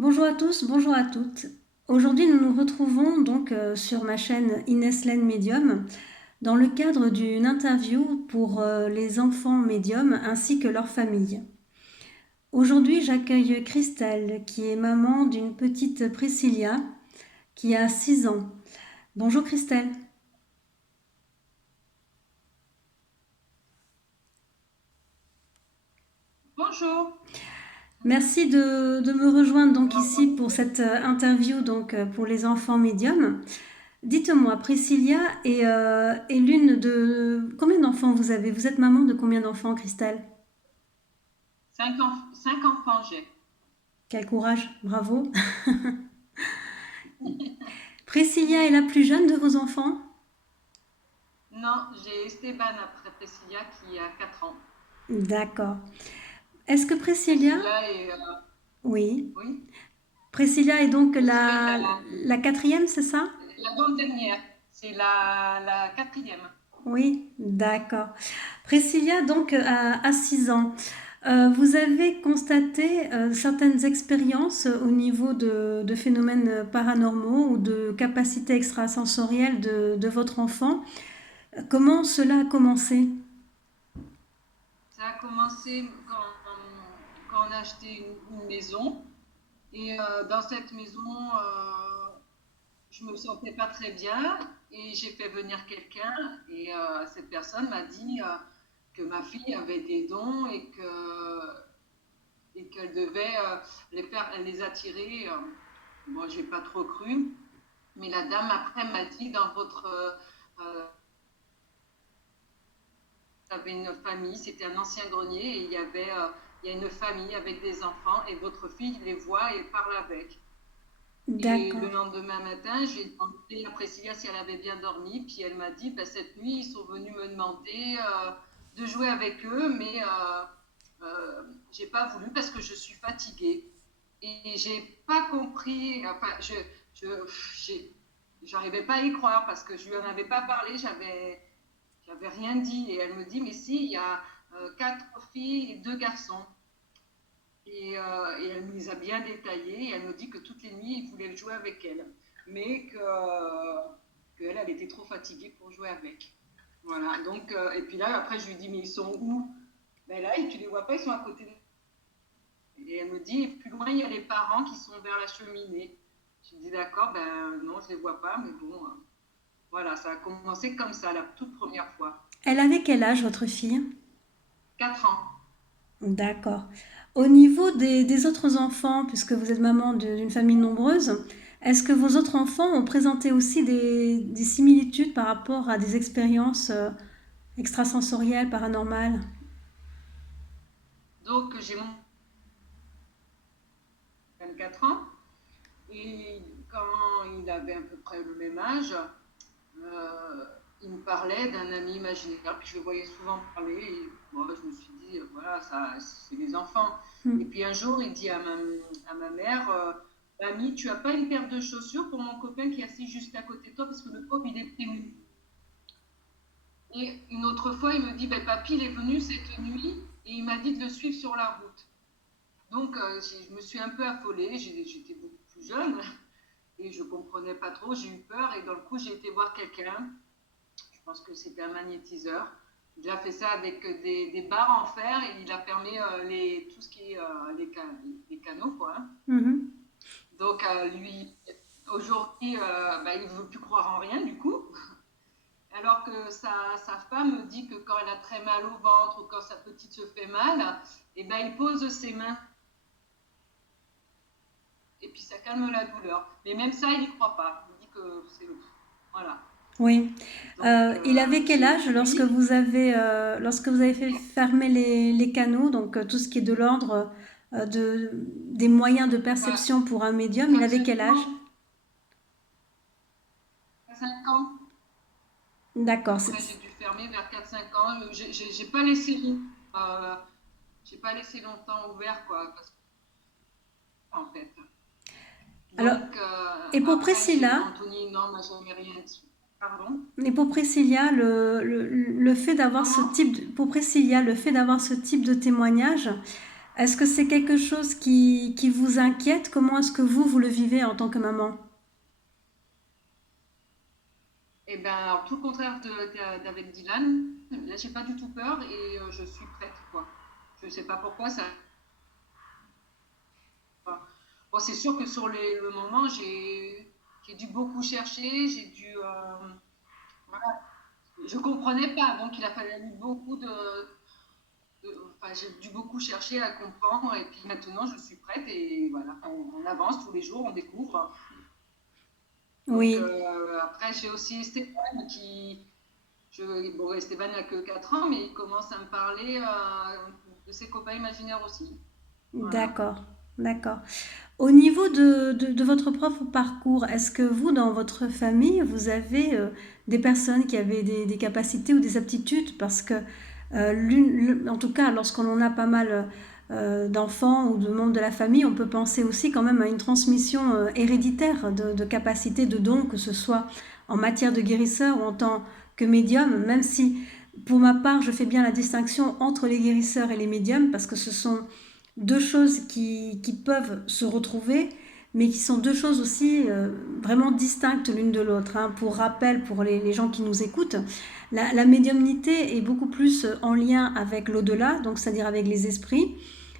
Bonjour à tous, bonjour à toutes. Aujourd'hui, nous nous retrouvons donc sur ma chaîne Ines Laine Medium dans le cadre d'une interview pour les enfants médiums ainsi que leurs familles. Aujourd'hui, j'accueille Christelle qui est maman d'une petite Priscilla qui a 6 ans. Bonjour Christelle. Bonjour. Merci de me rejoindre donc ici Alors, pour cette interview donc pour les enfants médiums. Dites-moi, Priscilla est l'une de... Combien d'enfants vous avez? Vous êtes maman de combien d'enfants, Christelle? cinq enfants j'ai. Quel courage, bravo. Priscilla est la plus jeune de vos enfants? Non, j'ai Esteban après Priscilla qui a 4 ans. D'accord. Est-ce que Priscilla... Priscilla est, Oui. oui, Priscilla est donc Priscilla est la quatrième, c'est ça? l'avant-dernière. C'est la quatrième. Oui, d'accord. Priscilla donc a 6 ans. Vous avez constaté certaines expériences au niveau de phénomènes paranormaux ou de capacités extrasensorielles de votre enfant. Comment cela a commencé? Ça a commencé quand on a acheté une maison. Et dans cette maison, je me sentais pas très bien et j'ai fait venir quelqu'un et cette personne m'a dit que ma fille avait des dons et qu'elle devait les attirer. Moi, j'ai pas trop cru, mais la dame après m'a dit dans votre vous avez une famille, c'était un ancien grenier et il y a une famille avec des enfants et votre fille les voit et parle avec. Et le D'accord, lendemain matin, j'ai demandé à Priscilla si elle avait bien dormi. Puis elle m'a dit, ben, cette nuit, ils sont venus me demander de jouer avec eux, mais j'ai pas voulu parce que je suis fatiguée. Et j'ai pas compris, enfin, j'ai- j'arrivais pas à y croire parce que je lui en avais pas parlé, j'avais rien dit. Et elle me dit, mais si, il y a 4 filles et 2 garçons. Et elle me les a bien détaillés. Et elle me dit que toutes les nuits, il voulait jouer avec elle. Mais qu'elle, elle était trop fatiguée pour jouer avec. Voilà. Donc, et puis là, après, je lui dis, mais ils sont où? Ben là, tu les vois pas, ils sont à côté de... Et elle me dit, plus loin, il y a les parents qui sont vers la cheminée. Je dis, d'accord, ben non, je les vois pas, mais bon, voilà, ça a commencé comme ça, la toute première fois. elle avait quel âge, votre fille? 4 ans. D'accord. Au niveau des autres enfants, puisque vous êtes maman d'une famille nombreuse, est-ce que vos autres enfants ont présenté aussi des similitudes par rapport à des expériences extrasensorielles, paranormales? Donc, j'ai mon 24 ans. Et quand il avait à peu près le même âge, euh, il me parlait d'un ami imaginaire, puis je le voyais souvent parler, et moi je me suis dit, voilà, ça, c'est les enfants. Et Hmm. puis un jour, il dit à ma mère, Mamie, tu as pas une paire de chaussures pour mon copain qui est assis juste à côté de toi, parce que le pauvre, il est prému. Et une autre fois, il me dit, ben, papy, il est venu cette nuit, et il m'a dit de le suivre sur la route. Donc, je me suis un peu affolée, j'étais beaucoup plus jeune, et je comprenais pas trop, j'ai eu peur et dans le coup j'ai été voir quelqu'un, je pense que c'était un magnétiseur. Il a fait ça avec des barres en fer et il a fermé tout ce qui est les canaux quoi, hein. Mhm. Donc lui aujourd'hui bah, il ne veut plus croire en rien du coup, alors que sa femme me dit que quand elle a très mal au ventre ou quand sa petite se fait mal, et ben il pose ses mains et puis ça calme la douleur. Mais même ça il n'y croit pas, il dit que c'est voilà. Oui. Donc, Il avait quel j'ai âge pris lorsque vous avez fait fermer les canaux, donc tout ce qui est de l'ordre des moyens de bah, perception pour un médium, il avait quel âge? actuellement, à 5 ans. À D'accord. peu près, j'ai dû fermer vers 4 5 ans. J'ai pas laissé euh, j'ai pas laissé longtemps ouvert, quoi, en fait. Alors, Donc, et pour après, Priscilla, Anthony, non, m'a jamais rien dit. Pardon? et pour Priscilla, le fait d'avoir ce Comment? type pour Priscilla, le fait d'avoir ce type de témoignage, Est-ce que c'est quelque chose qui vous inquiète? Comment est-ce que vous le vivez en tant que maman? Et ben, alors, tout le contraire d'avec Dylan, là, j'ai pas du tout peur et je suis prête, quoi. Je sais pas pourquoi ça. Bon, c'est sûr que sur le moment, j'ai dû beaucoup chercher, j'ai dû. Voilà, je comprenais pas, donc il a fallu beaucoup enfin, j'ai dû beaucoup chercher à comprendre et puis maintenant je suis prête et voilà, on avance tous les jours, on découvre. Donc Oui, après j'ai aussi Stéphane bon Stéphane n'a que 4 ans mais il commence à me parler de ses copains imaginaires aussi. Voilà. d'accord, d'accord. Au niveau de votre propre parcours, est-ce que vous, dans votre famille, vous avez des personnes qui avaient des capacités ou des aptitudes? Parce que, en tout cas, lorsqu'on en a pas mal d'enfants ou de membres de la famille, on peut penser aussi quand même à une transmission héréditaire de capacités, de dons, que ce soit en matière de guérisseur ou en tant que médium, même si, pour ma part, je fais bien la distinction entre les guérisseurs et les médiums, parce que ce sont deux choses qui peuvent se retrouver, mais qui sont deux choses aussi vraiment distinctes l'une de l'autre, hein. Pour rappel, pour les gens qui nous écoutent, la médiumnité est beaucoup plus en lien avec l'au-delà, donc c'est-à-dire avec les esprits,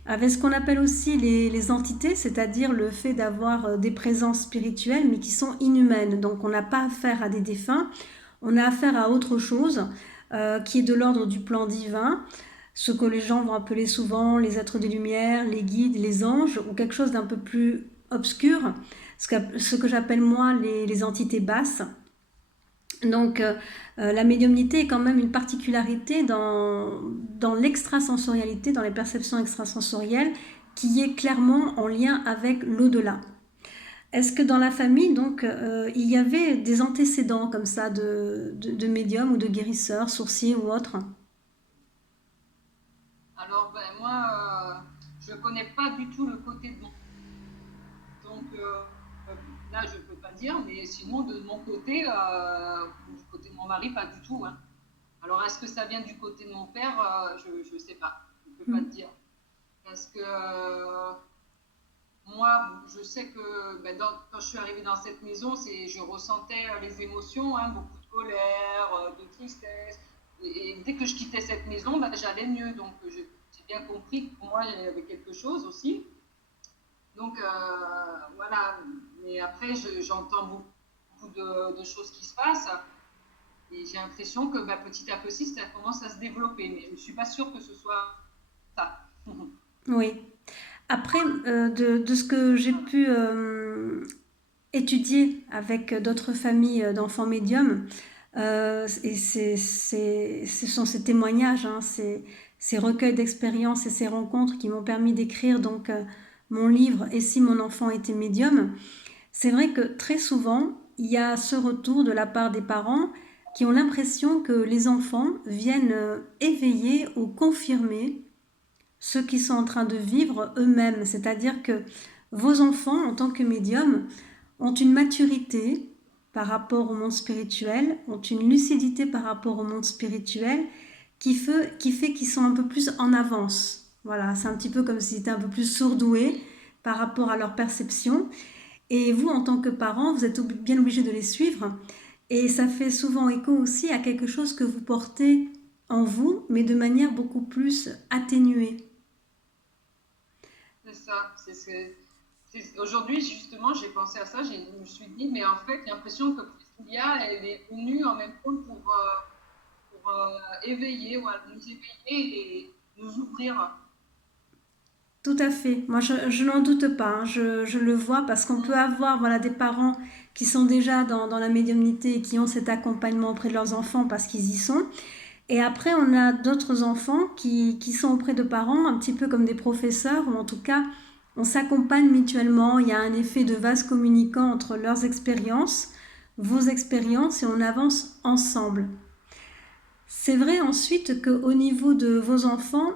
avec ce qu'on appelle aussi les entités, c'est-à-dire le fait d'avoir des présences spirituelles, mais qui sont inhumaines. Donc on n'a pas affaire à des défunts, on a affaire à autre chose qui est de l'ordre du plan divin, ce que les gens vont appeler souvent les êtres de lumière, les guides, les anges, ou quelque chose d'un peu plus obscur, ce que j'appelle moi les entités basses. Donc la médiumnité est quand même une particularité dans l'extrasensorialité, dans les perceptions extrasensorielles, qui est clairement en lien avec l'au-delà. Est-ce que dans la famille, donc, il y avait des antécédents comme ça de médiums ou de guérisseurs, sourciers ou autres? Alors ben moi je connais pas du tout le côté de mon donc là je peux pas dire mais sinon de mon côté du côté de mon mari pas du tout hein. Alors, est-ce que ça vient du côté de mon père je ne sais pas. Je ne peux pas te dire. Parce que moi, je sais que ben, quand je suis arrivée dans cette maison, je ressentais les émotions, hein, beaucoup de colère, de tristesse. Et dès que je quittais cette maison, ben, j'allais mieux. Donc, j'ai bien compris que pour moi, il y avait quelque chose aussi. Donc, voilà. Mais après, j'entends beaucoup de choses qui se passent. Et j'ai l'impression que bah, petit à petit, ça commence à se développer. Mais je ne suis pas sûre que ce soit ça. Oui. Après, de ce que j'ai pu étudier avec d'autres familles d'enfants médiums, et ce sont ces témoignages, hein, ces recueils d'expériences et ces rencontres qui m'ont permis d'écrire donc mon livre Et si mon enfant était médium. C'est vrai que très souvent, il y a ce retour de la part des parents qui ont l'impression que les enfants viennent éveiller ou confirmer ce qu'ils sont en train de vivre eux-mêmes. C'est-à-dire que vos enfants, en tant que médiums, ont une maturité par rapport au monde spirituel, ont une lucidité par rapport au monde spirituel qui fait qu'ils sont un peu plus en avance. Voilà, c'est un petit peu comme s'ils étaient un peu plus sourdoués par rapport à leur perception. Et vous, en tant que parent, vous êtes bien obligé de les suivre. Et ça fait souvent écho aussi à quelque chose que vous portez en vous, mais de manière beaucoup plus atténuée. C'est ça. Aujourd'hui, justement, j'ai pensé à ça. Je me suis dit, mais en fait, j'ai l'impression que Priscilla, elle est venue en même temps pour éveiller, voilà, nous éveiller et nous ouvrir. Tout à fait. Moi, je n'en doute pas, hein. Je le vois parce qu'on peut avoir voilà, des parents qui sont déjà dans la médiumnité et qui ont cet accompagnement auprès de leurs enfants parce qu'ils y sont. Et après, on a d'autres enfants qui sont auprès de parents, un petit peu comme des professeurs, ou en tout cas, on s'accompagne mutuellement. Il y a un effet de vase communicant entre leurs expériences, vos expériences, et on avance ensemble. C'est vrai ensuite qu'au niveau de vos enfants,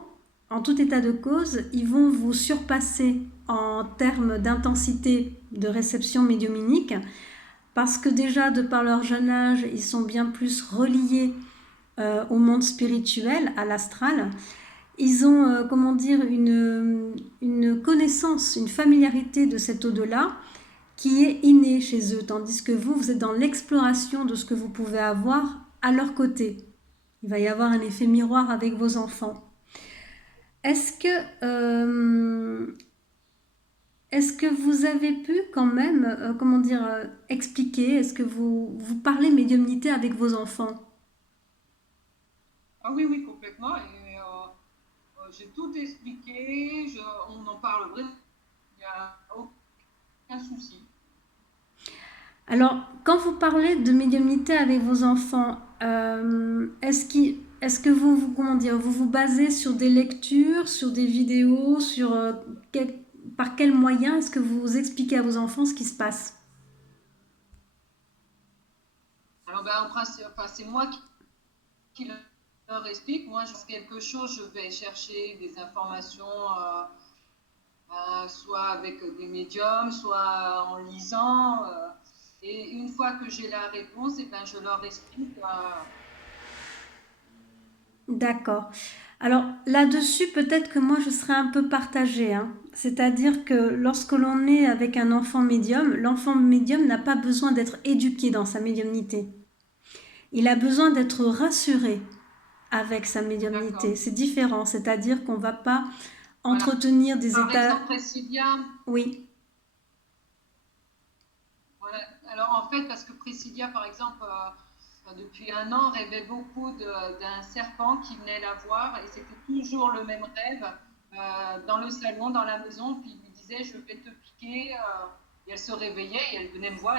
en tout état de cause, ils vont vous surpasser en termes d'intensité de réception médiuminique, parce que déjà, de par leur jeune âge, ils sont bien plus reliés au monde spirituel, à l'astral. Ils ont, comment dire, connaissance, une familiarité de cet au-delà qui est innée chez eux, tandis que vous êtes dans l'exploration de ce que vous pouvez avoir à leur côté. Il va y avoir un effet miroir avec vos enfants. Est-ce que, euh, est-ce que vous avez pu quand même, comment dire, expliquer, est-ce que vous parlez médiumnité avec vos enfants? Ah oui, oui, complètement. Et j'ai tout expliqué, on en parle vraiment, il n'y a aucun souci. Alors, quand vous parlez de médiumnité avec vos enfants, est-ce que comment dire, vous vous basez sur des lectures, sur des vidéos, sur par quel moyen est-ce que vous expliquez à vos enfants ce qui se passe? Alors, ben, en principe, enfin, c'est moi qui leur explique. Moi, je fais quelque chose, je vais chercher des informations, soit avec des médiums, soit en lisant. Et une fois que j'ai la réponse, et ben, je leur explique. D'accord. Alors là-dessus, peut-être que moi je serais un peu partagée, hein. C'est-à-dire que lorsque l'on est avec un enfant médium, l'enfant médium n'a pas besoin d'être éduqué dans sa médiumnité. Il a besoin d'être rassuré avec sa médiumnité. D'accord. C'est différent, c'est-à-dire qu'on ne va pas Voilà. entretenir des Par états. exemple, Priscilla, Oui, voilà. Alors en fait, parce que Priscilla, par exemple, depuis un an, rêvait beaucoup d'un serpent qui venait la voir et c'était toujours le même rêve dans le salon, dans la maison. Puis il lui disait, je vais te piquer. Et elle se réveillait et elle venait me voir.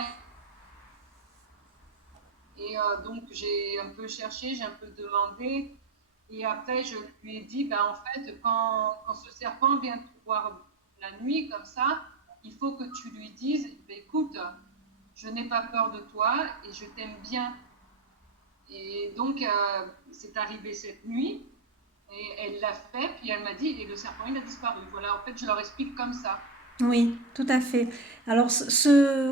Et donc j'ai un peu cherché, j'ai un peu demandé. Et après, je lui ai dit, ben, en fait, quand ce serpent vient te voir la nuit comme ça, il faut que tu lui dises, ben, écoute, je n'ai pas peur de toi et je t'aime bien. Et donc, c'est arrivé cette nuit et elle l'a fait, puis elle m'a dit, et le serpent, il a disparu. Voilà, en fait, je leur explique comme ça. oui, tout à fait. Alors,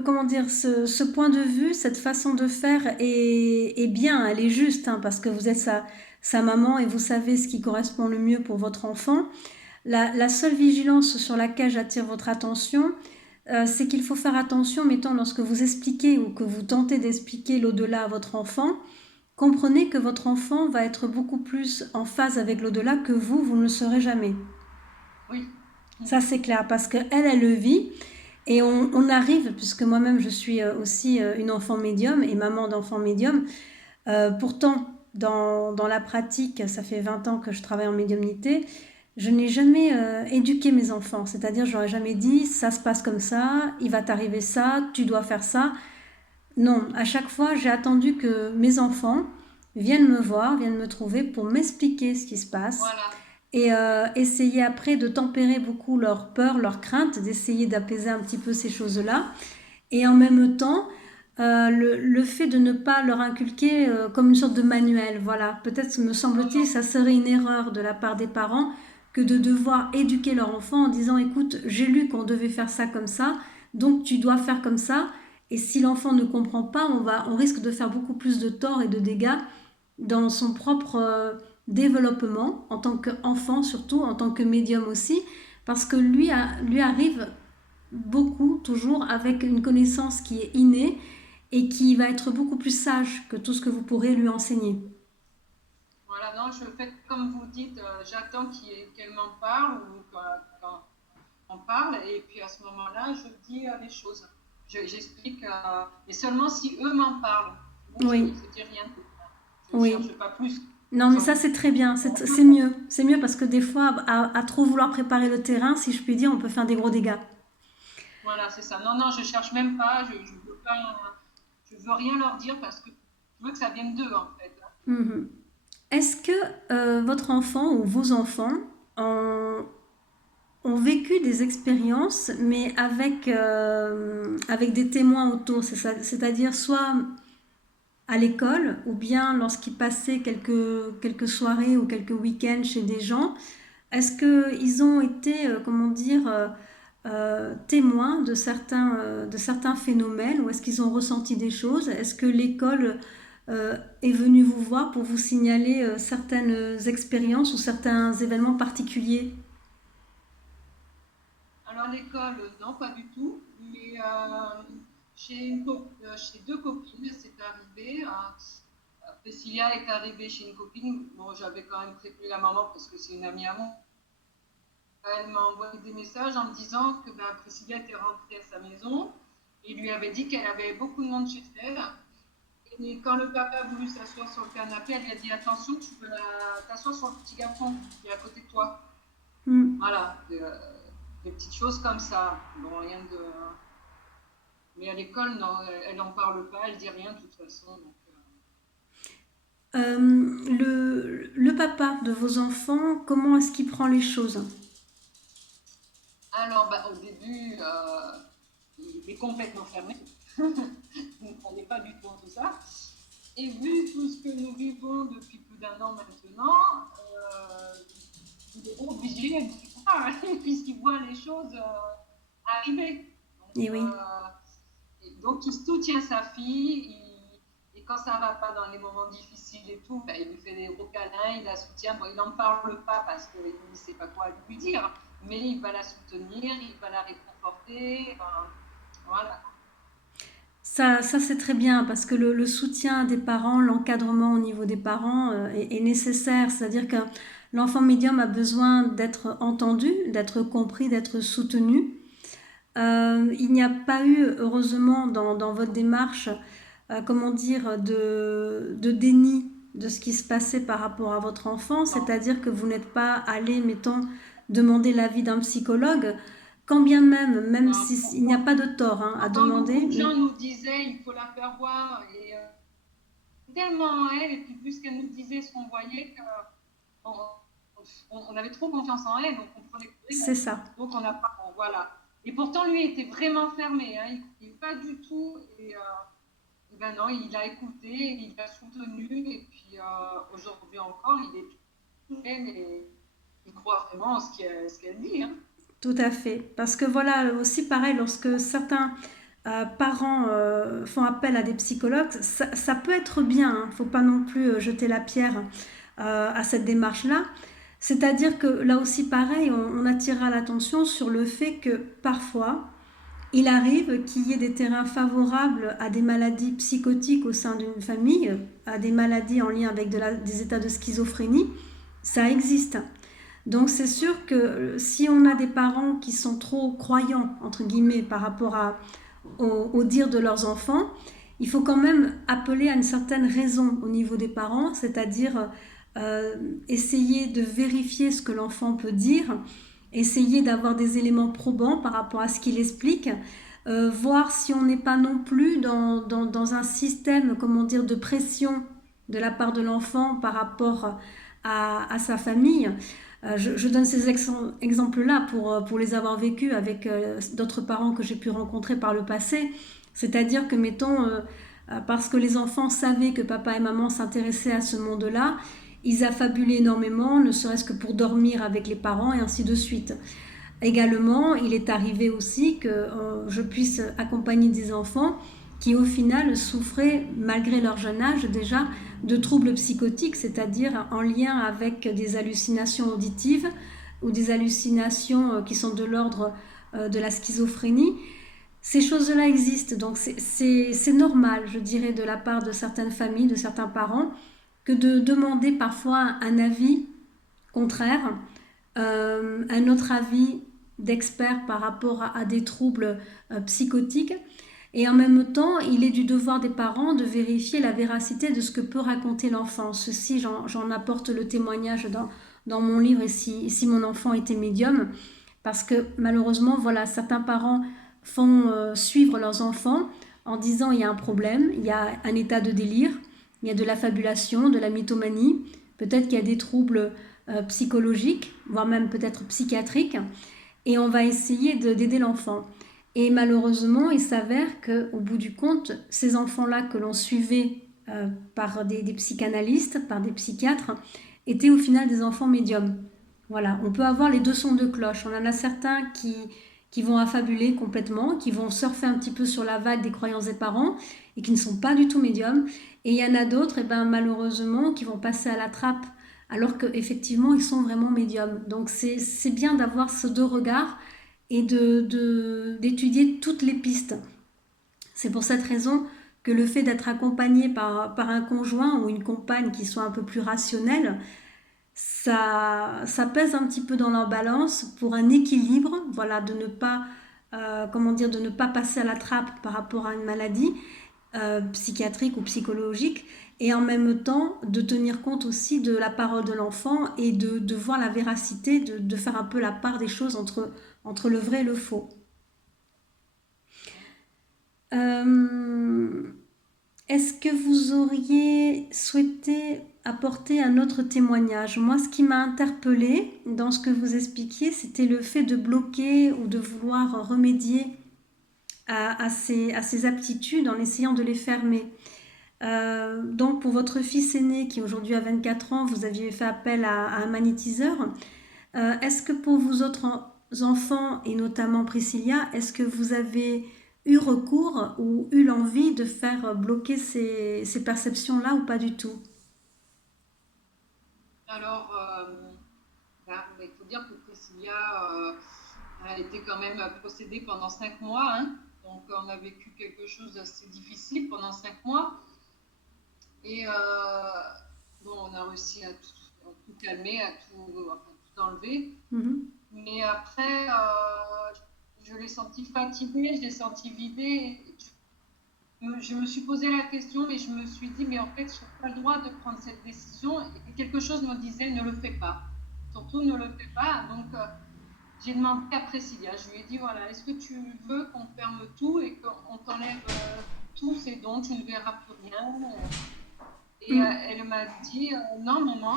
comment dire, ce point de vue, cette façon de faire est bien, elle est juste, hein, parce que vous êtes sa maman et vous savez ce qui correspond le mieux pour votre enfant. La seule vigilance sur laquelle j'attire votre attention, c'est qu'il faut faire attention, mettons, lorsque vous expliquez ou que vous tentez d'expliquer l'au-delà à votre enfant, comprenez que votre enfant va être beaucoup plus en phase avec l'au-delà que vous ne le serez jamais. Oui. Ça, c'est clair, parce qu'elle, elle le vit. Et on arrive, puisque moi-même je suis aussi une enfant médium et maman d'enfant médium, pourtant dans la pratique, ça fait 20 ans que je travaille en médiumnité, je n'ai jamais éduqué mes enfants, c'est-à-dire je n'aurais jamais dit ça se passe comme ça, il va t'arriver ça, tu dois faire ça. Non, à chaque fois j'ai attendu que mes enfants viennent me voir, viennent me trouver pour m'expliquer ce qui se passe Voilà. et essayer après de tempérer beaucoup leur peur, leur crainte, d'essayer d'apaiser un petit peu ces choses-là. Et en même temps, le fait de ne pas leur inculquer comme une sorte de manuel, voilà, peut-être me Non, semble-t-il, non. ça serait une erreur de la part des parents que de devoir éduquer leur enfant en disant, écoute, j'ai lu qu'on devait faire ça comme ça, donc tu dois faire comme ça. Et si l'enfant ne comprend pas, on risque de faire beaucoup plus de tort et de dégâts dans son propre développement en tant qu'enfant, surtout en tant que médium aussi, parce que lui arrive beaucoup, toujours, avec une connaissance qui est innée et qui va être beaucoup plus sage que tout ce que vous pourrez lui enseigner. Voilà, non, je fais comme vous dites, j'attends qu'elle m'en parle ou quand on parle, et puis à ce moment-là, je dis les choses. J'explique, mais seulement si eux m'en parlent. Sinon, Oui, je dis rien d'autre. Je ne oui. cherche pas plus. Non, mais ça, c'est très bien. C'est mieux. C'est mieux parce que des fois, à trop vouloir préparer le terrain, si je puis dire, on peut faire des gros dégâts. Voilà, c'est ça. Non, non, je cherche même pas. Je veux pas. Je veux rien leur dire parce que je veux que ça vienne d'eux en fait. Mhm. Est-ce que votre enfant ou vos enfants ont, ont vécu des expériences, mais avec des témoins autour, c'est-à-dire soit à l'école ou bien lorsqu'ils passaient quelques soirées ou quelques week-ends chez des gens, est-ce qu'ils ont été, comment dire, témoins de certains phénomènes ou est-ce qu'ils ont ressenti des choses? Est-ce que l'école est venue vous voir pour vous signaler certaines expériences ou certains événements particuliers? Alors l'école, non, pas du tout. Mais chez deux copines, c'est arrivé. Priscilla est arrivée chez une copine. Bon, j'avais quand même prévenu la maman parce que c'est une amie à moi. Elle m'a envoyé des messages en me disant que ben, Priscilla était rentrée à sa maison. Il lui avait dit qu'elle avait beaucoup de monde chez elle. Et quand le papa a voulu s'asseoir sur le canapé, elle lui a dit attention, tu peux t'asseoir sur le petit garçon qui est à côté de toi. Voilà, des petites choses comme ça. Bon, rien de. Mais à l'école, non, elle n'en parle pas, elle dit rien de toute façon. Donc, Le papa de vos enfants, comment est-ce qu'il prend les choses? Alors, bah, au début, il est complètement fermé. On n'est pas du tout en tout ça. Et vu tout ce que nous vivons depuis plus d'un an maintenant, il est obligé de croire, puisqu'il voit les choses arriver. Et oui, Donc, il soutient sa fille. Et quand ça ne va pas dans les moments difficiles et tout, ben, il lui fait des gros câlins, il la soutient. Bon, il n'en parle pas parce qu'il ne sait pas quoi lui dire, mais il va la soutenir, il va la réconforter. Voilà. ça c'est très bien parce que le soutien des parents, l'encadrement au niveau des parents est nécessaire. C'est-à-dire que l'enfant médium a besoin d'être entendu, d'être compris, d'être soutenu. Il n'y a pas eu, heureusement, dans votre démarche, comment dire, de déni de ce qui se passait par rapport à votre enfant, Non, c'est-à-dire que vous n'êtes pas allé, mettons, demander l'avis d'un psychologue, quand bien même, même non. s'il n'y a pas de tort hein, à Pourtant, beaucoup demander, de gens nous disaient il faut la faire voir. Et tellement elle, et puis plus qu'elle nous disait ce qu'on voyait, qu'on on avait trop confiance en elle, donc on prenait pour elle. c'est ça. Donc on n'a pas. Bon, voilà. Et pourtant, lui était vraiment fermé. Hein, il n'est pas du tout. Et ben non, il a écouté, il a soutenu. Et puis aujourd'hui encore, il est tout plein et il croit vraiment en ce qu'elle dit. Hein. Tout à fait. Parce que voilà, aussi pareil, lorsque certains parents font appel à des psychologues, ça peut être bien. Il ne faut pas non plus jeter la pierre à cette démarche-là. C'est-à-dire que là aussi pareil, on attirera l'attention sur le fait que parfois, il arrive qu'il y ait des terrains favorables à des maladies psychotiques au sein d'une famille, à des maladies en lien avec des états de schizophrénie. Ça existe. Donc c'est sûr que si on a des parents qui sont trop croyants, entre guillemets, par rapport au dire de leurs enfants, il faut quand même appeler à une certaine raison au niveau des parents, c'est-à-dire essayer de vérifier ce que l'enfant peut dire, essayer d'avoir des éléments probants par rapport à ce qu'il explique, voir si on n'est pas non plus dans un système, comment dire, de pression de la part de l'enfant par rapport à sa famille. Je donne ces exemples-là pour les avoir vécus avec d'autres parents que j'ai pu rencontrer par le passé. C'est-à-dire que, mettons, parce que les enfants savaient que papa et maman s'intéressaient à ce monde-là, ils affabulaient énormément, ne serait-ce que pour dormir avec les parents et ainsi de suite. Également, il est arrivé aussi que je puisse accompagner des enfants qui au final souffraient, malgré leur jeune âge déjà, de troubles psychotiques, c'est-à-dire en lien avec des hallucinations auditives ou des hallucinations qui sont de l'ordre de la schizophrénie. Ces choses-là existent, donc c'est normal, je dirais, de la part de certaines familles, de certains parents, que de demander parfois un avis contraire, un autre avis d'expert par rapport à des troubles psychotiques. Et en même temps, il est du devoir des parents de vérifier la véracité de ce que peut raconter l'enfant. Ceci, j'en apporte le témoignage dans mon livre « Et si mon enfant était médium ?» Parce que malheureusement, voilà, certains parents font suivre leurs enfants en disant il y a un problème, il y a un état de délire, il y a de la fabulation, de la mythomanie, peut-être qu'il y a des troubles psychologiques, voire même peut-être psychiatriques, et on va essayer d'aider l'enfant. Et malheureusement, il s'avère qu'au bout du compte, ces enfants-là que l'on suivait par des psychanalystes, par des psychiatres, étaient au final des enfants médiums. Voilà, on peut avoir les deux sons de cloche. On en a certains qui vont affabuler complètement, qui vont surfer un petit peu sur la vague des croyances des parents et qui ne sont pas du tout médiums. Et il y en a d'autres, et ben, malheureusement, qui vont passer à la trappe alors qu'effectivement, ils sont vraiment médiums. Donc c'est bien d'avoir ces deux regards et d'étudier toutes les pistes. C'est pour cette raison que le fait d'être accompagné par un conjoint ou une compagne qui soit un peu plus rationnelle, ça pèse un petit peu dans la balance pour un équilibre, voilà, de ne pas, comment dire, de ne pas passer à la trappe par rapport à une maladie psychiatrique ou psychologique, et en même temps de tenir compte aussi de la parole de l'enfant et de voir la véracité, de faire un peu la part des choses entre le vrai et le faux. Euh, Est-ce que vous auriez souhaité apporter un autre témoignage? Moi, ce qui m'a interpellée dans ce que vous expliquiez, c'était le fait de bloquer ou de vouloir remédier à ces aptitudes en essayant de les fermer. Donc, pour votre fils aîné qui aujourd'hui a 24 ans, vous aviez fait appel à un magnétiseur. Est-ce que pour vos autres enfants, et notamment Priscilla, est-ce que vous avez eu recours ou eu l'envie de faire bloquer ces perceptions-là ou pas du tout? Alors, il faut dire que Priscilla a été quand même possédée pendant 5 mois, hein. Donc on a vécu quelque chose d'assez difficile pendant 5 mois. Et bon, on a réussi à tout calmer, enfin, tout enlever. Mhm. Mais après, je l'ai senti fatiguée, je l'ai senti vidée. Je me suis posé la question, mais je me suis dit, mais en fait, je n'ai pas le droit de prendre cette décision. Et quelque chose me disait, ne le fais pas. Surtout, ne le fais pas. Donc, j'ai demandé à Priscilla, je lui ai dit, voilà, est-ce que tu veux qu'on ferme tout et qu'on t'enlève tous ces dons, tu ne verras plus rien. Et Mm. elle m'a dit, non, maman,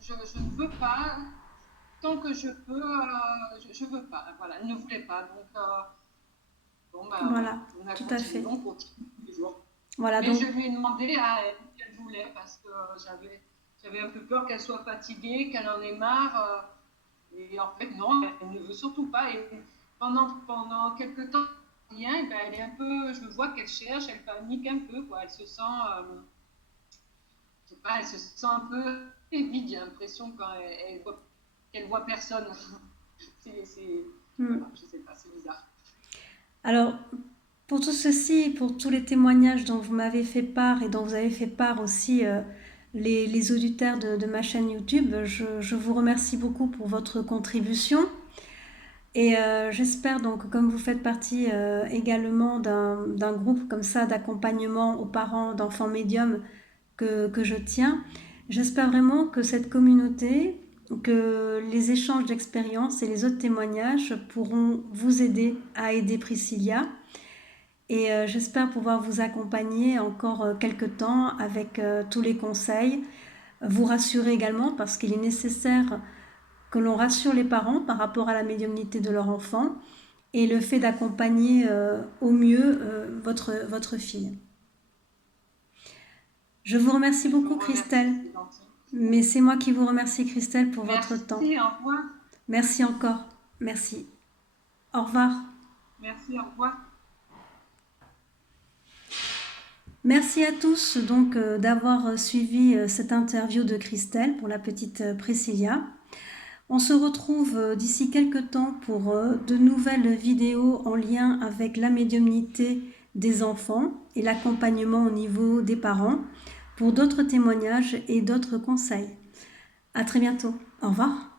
je ne veux pas. Tant que je peux, je ne veux pas. Voilà, elle ne voulait pas. Donc, bon, ben voilà, Voilà, on a tout à continué, fait. on continue toujours. Voilà, Mais donc je lui ai demandé à elle ce qu'elle voulait parce que j'avais un peu peur qu'elle soit fatiguée, qu'elle en ait marre. Et en fait, non, elle ne veut surtout pas. Et pendant quelques temps, rien, et ben, elle est un peu, je vois qu'elle cherche, elle panique un peu, quoi. Elle se sent, je sais pas, elle se sent un peu vide, j'ai l'impression, quand qu'elle voit personne. C'est, mm. voilà, je sais pas, c'est bizarre. Alors, pour tout ceci, pour tous les témoignages dont vous m'avez fait part et dont vous avez fait part aussi les auditeurs de ma chaîne YouTube, je vous remercie beaucoup pour votre contribution. Et j'espère donc, comme vous faites partie également d'un groupe comme ça d'accompagnement aux parents d'enfants médiums que je tiens, j'espère vraiment que cette communauté, que les échanges d'expériences et les autres témoignages pourront vous aider à aider Priscilla. Et j'espère pouvoir vous accompagner encore quelques temps avec tous les conseils, vous rassurer également parce qu'il est nécessaire que l'on rassure les parents par rapport à la médiumnité de leur enfant et le fait d'accompagner au mieux votre fille. Je vous remercie Je beaucoup vous Christelle, remercie, c'est gentil. mais c'est moi qui vous remercie Christelle pour votre temps. Merci, au revoir. Merci encore. Merci. Au revoir. Merci, au revoir. Merci à tous donc d'avoir suivi cette interview de Christelle pour la petite Priscilla. On se retrouve d'ici quelques temps pour de nouvelles vidéos en lien avec la médiumnité des enfants et l'accompagnement au niveau des parents pour d'autres témoignages et d'autres conseils. À très bientôt. Au revoir.